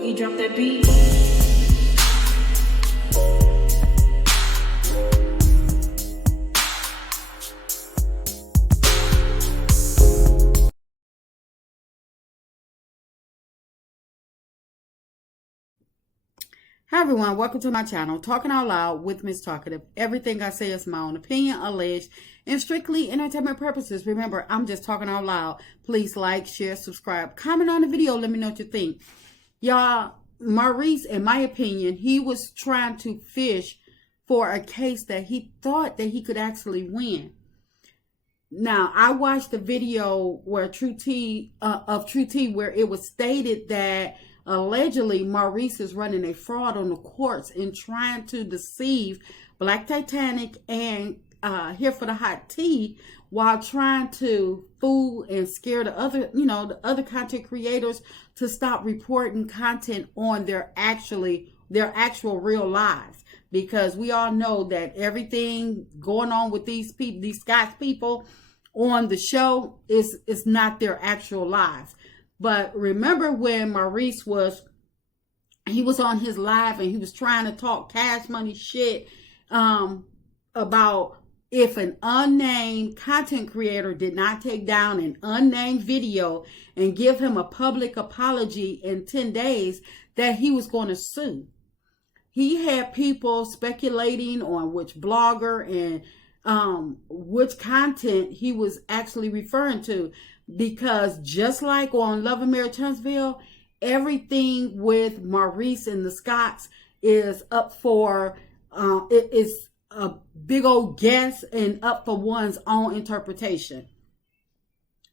Boogie, drop that beat. Hi everyone, welcome to my channel, Talking Out Loud with Miss Talkative. Everything I say is my own opinion, alleged, and strictly entertainment purposes. Remember, I'm just talking out loud. Please like, share, subscribe, comment on the video, let me know what you think. Y'all, Maurice, in my opinion, he was trying to fish for a case that he thought that he could actually win. Now, I watched the video where True T, where it was stated that allegedly Maurice is running a fraud on the courts and trying to deceive Black Titanic and Here for the Hot Tea while trying to fool and scare the other content creators to stop reporting content on their actual real lives. Because we all know that everything going on with these people, these Scots people on the show is not their actual lives. But remember when Maurice was on his live and he was trying to talk cash money shit about if an unnamed content creator did not take down an unnamed video and give him a public apology in 10 days, that he was going to sue. He had people speculating on which blogger and which content he was actually referring to. Because just like on Love and Marriage Huntsville, everything with Maurice and the Scots is up for, it is a big old guess and up for one's own interpretation.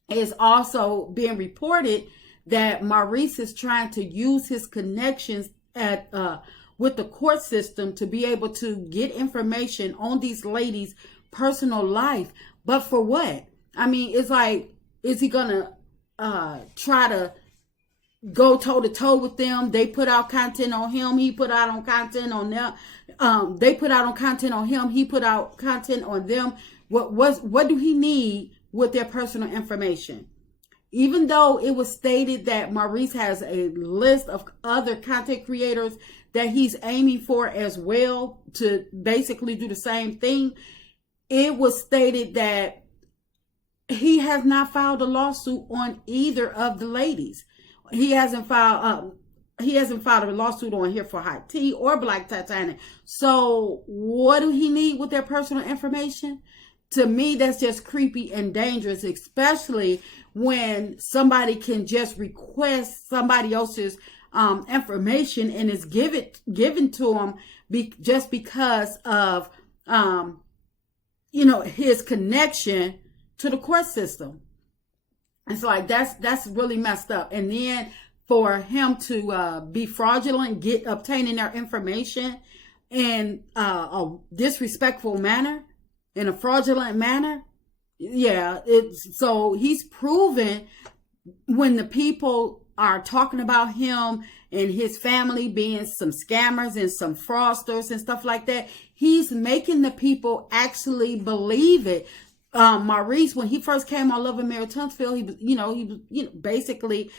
It's also being reported that Maurice is trying to use his connections with the court system to be able to get information on these ladies' personal life. But for what? I mean, it's like, is he gonna try to go toe to toe with them? They put out content on him. He put out on content on them. They put out on content on him. He put out content on them. What do he need with their personal information? Even though it was stated that Maurice has a list of other content creators that he's aiming for as well to basically do the same thing, it was stated that he has not filed a lawsuit on either of the ladies. He hasn't filed a lawsuit on Here for Hot Tea or Black Titanic. So what do he need with their personal information? To me, that's just creepy and dangerous, especially when somebody can just request somebody else's information and is given to them just because of his connection to the court system. It's like that's really messed up. And then for him to be fraudulent, obtaining their information in a disrespectful manner, in a fraudulent manner, so he's proven when the people are talking about him and his family being some scammers and some fraudsters and stuff like that, he's making the people actually believe it. Maurice, when he first came on Love and Marriage Huntsville, he was basically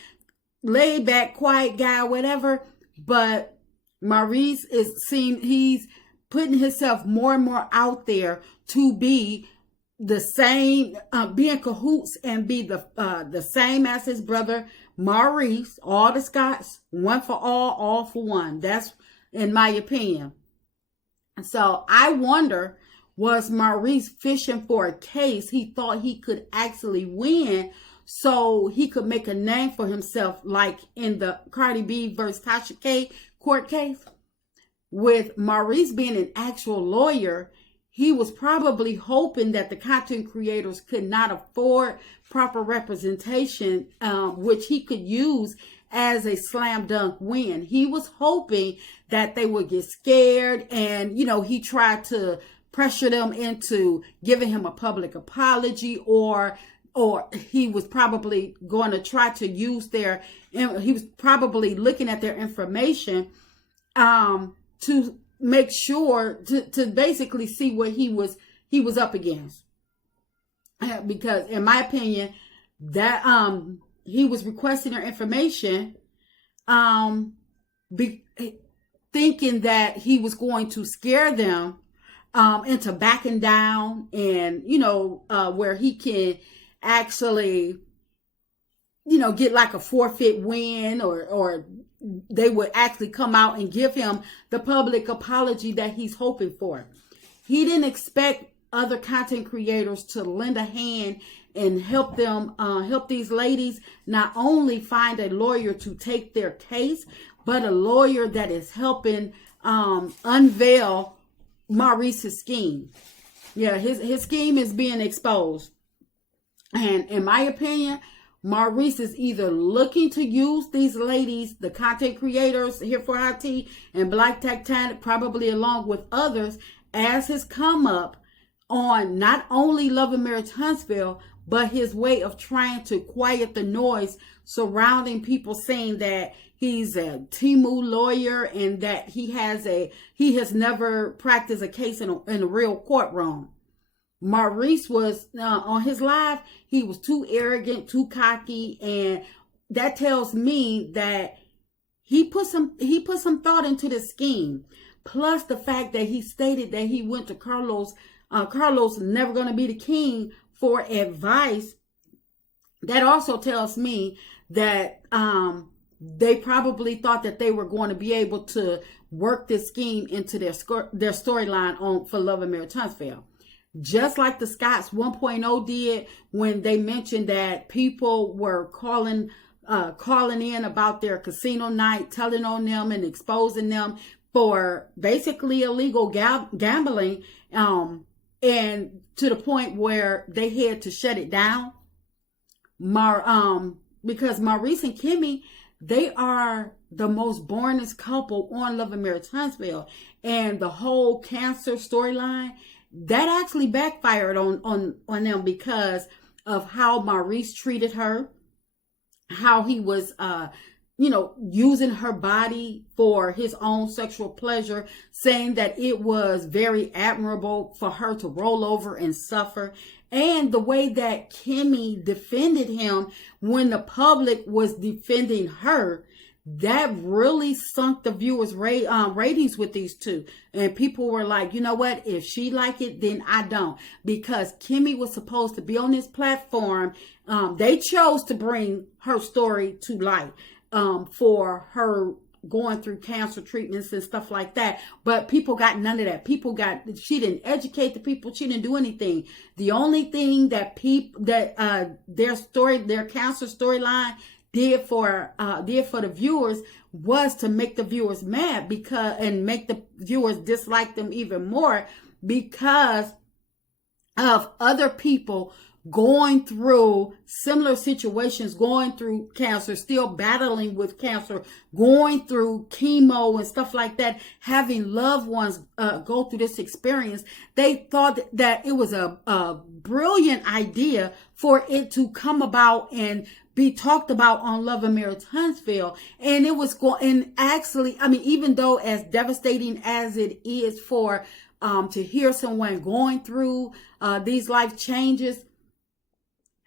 laid back, quiet guy, whatever. But Maurice he's putting himself more and more out there to be the same, be in cahoots and be the same as his brother Maurice. All the Scots, one for all for one. That's in my opinion. So I wonder, was Maurice fishing for a case he thought he could actually win so he could make a name for himself, like in the Cardi B versus Tasha K court case? With Maurice being an actual lawyer, he was probably hoping that the content creators could not afford proper representation, which he could use as a slam dunk win. He was hoping that they would get scared and, he tried to pressure them into giving him a public apology, or he was probably going to try to use he was probably looking at their information to make sure to basically see what he was up against. Because in my opinion, that he was requesting their information be, thinking that he was going to scare them into backing down, and where he can actually get like a forfeit win, or they would actually come out and give him the public apology that he's hoping for. He didn't expect other content creators to lend a hand and help them, help these ladies not only find a lawyer to take their case, but a lawyer that is helping unveil Maurice's scheme. Yeah, his scheme is being exposed. And in my opinion, Maurice is either looking to use these ladies, the content creators here for IT and Black Titanic, probably along with others, as his come up on not only Love and Marriage Huntsville, but his way of trying to quiet the noise surrounding people saying that he's a Timu lawyer and that he has never practiced a case in a real courtroom. Maurice was on his live, he was too arrogant, too cocky, and that tells me that he put some thought into the scheme. Plus the fact that he stated that he went to Carlos Never Gonna Be the King for advice. That also tells me that they probably thought that they were going to be able to work this scheme into their storyline for Love and Marriage Huntsville. Just like the Scotts 1.0 did when they mentioned that people were calling in about their casino night, telling on them and exposing them for basically illegal gambling, and to the point where they had to shut it down. Because Maurice and Kimmy, they are the most boringest couple on Love and Marriage Huntsville, and the whole cancer storyline, that actually backfired on them because of how Maurice treated her, how he was, using her body for his own sexual pleasure, saying that it was very admirable for her to roll over and suffer. And the way that Kimmy defended him when the public was defending her, that really sunk the viewers' ratings with these two. And people were like, you know what? If she like it, then I don't. Because Kimmy was supposed to be on this platform. They chose to bring her story to light for her going through cancer treatments and stuff like that. But people got none of that. She didn't educate the people. She didn't do anything. The only thing that their cancer storyline did for the viewers was to make the viewers mad and make the viewers dislike them even more because of other people going through similar situations, going through cancer, still battling with cancer, going through chemo and stuff like that, having loved ones go through this experience. They thought that it was a brilliant idea for it to come about and be talked about on Love and Marriage Huntsville. And it was and actually, even though as devastating as it is for to hear someone going through these life changes,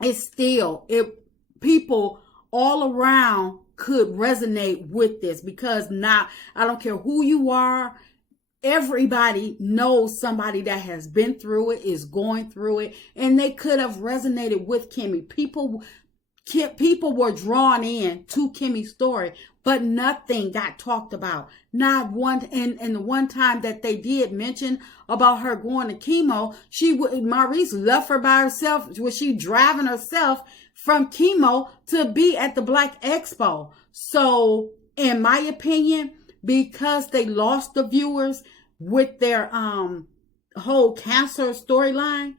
it's still, people all around could resonate with this, because now, I don't care who you are, everybody knows somebody that has been through it, is going through it, and they could have resonated with Kimmy. People were drawn in to Kimmy's story, but nothing got talked about. Not one. And the one time that they did mention about her going to chemo, Maurice left her by herself. Was she driving herself from chemo to be at the Black Expo? So, in my opinion, because they lost the viewers with their whole cancer storyline,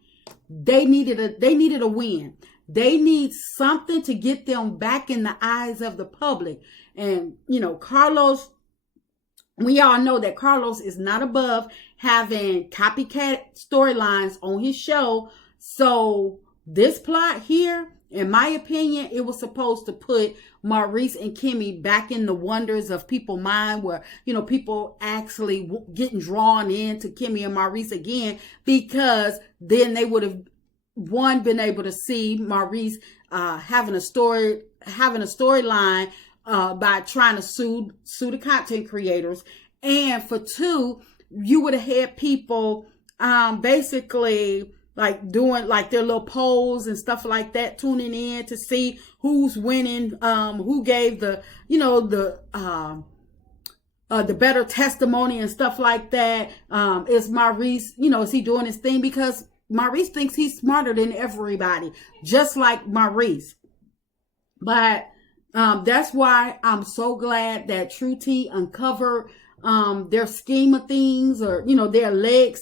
they needed a win. They need something to get them back in the eyes of the public. And, Carlos, we all know that Carlos is not above having copycat storylines on his show. So this plot here, in my opinion, it was supposed to put Maurice and Kimmy back in the wonders of people's mind, where, people actually getting drawn into Kimmy and Maurice again, because then they would have, been able to see Maurice having a storyline by trying to sue the content creators. And for two, you would have had people basically like doing like their little polls and stuff like that, tuning in to see who's winning, who gave the, you know, the better testimony and stuff like that. Is Maurice, you know, is he doing his thing? Because Maurice thinks he's smarter than everybody, just like Maurice. But that's why I'm so glad that True T uncovered their scheme of things, or, you know, their alleged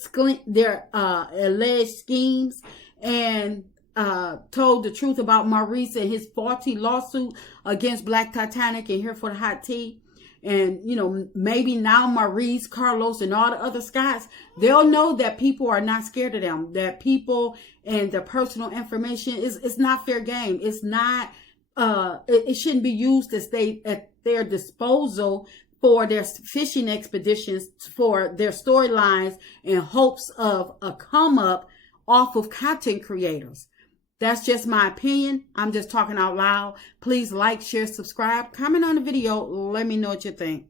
schemes, and told the truth about Maurice and his faulty lawsuit against Black Titanic and Here for the Hot Tea. And, you know, maybe now Maurice, Carlos, and all the other Scotts, they'll know that people are not scared of them, that people and their personal information is not fair game. It's not, it shouldn't be used at their disposal for their fishing expeditions, for their storylines, in hopes of a come up off of content creators. That's just my opinion. I'm just talking out loud. Please like, share, subscribe, comment on the video. Let me know what you think.